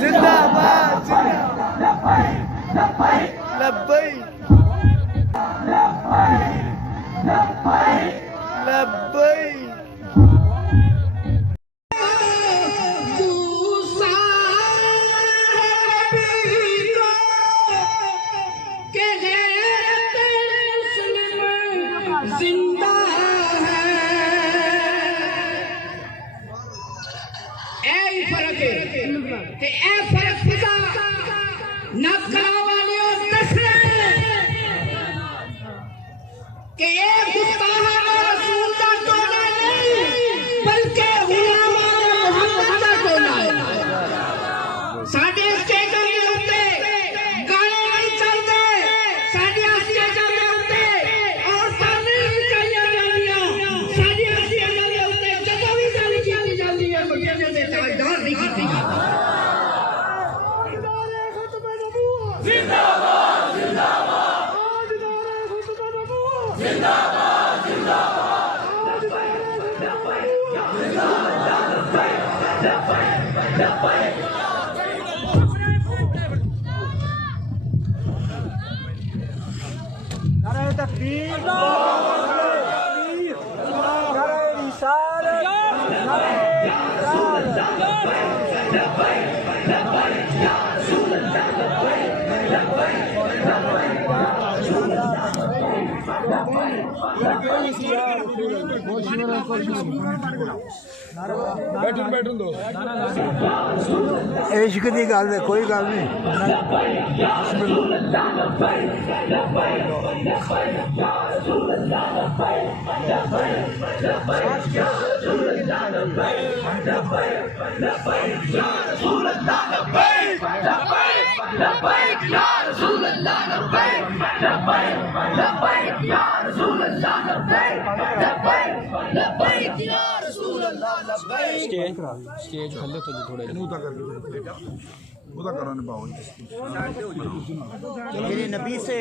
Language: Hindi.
जिंदाबाद लब्बैक लब्बैक जिंदा है ए फर्क है ते ए फर्क पता न कराने वाले दस के ए गुस्ताखाना रसूल का टोला नहीं बल्कि गुलामा मोहम्मद का टोला है साडे स्टेशन के उत्ते गाने नहीं चलते साडे स्टेशन के उत्ते औरतां नहीं चाहिए जानियां साडे स्टेशन के उत्ते जदों भी गल की जाती है मर्यादा दे ताजदार नहीं की जिंदाबाद जिंदाबाद जिंदाबाद नारे तकबीर नारे रिसालत नारे बैठन दो इश्क की गल है कोई गल नहीं स्टेज खोलो तो थोड़ा मेरे नबी से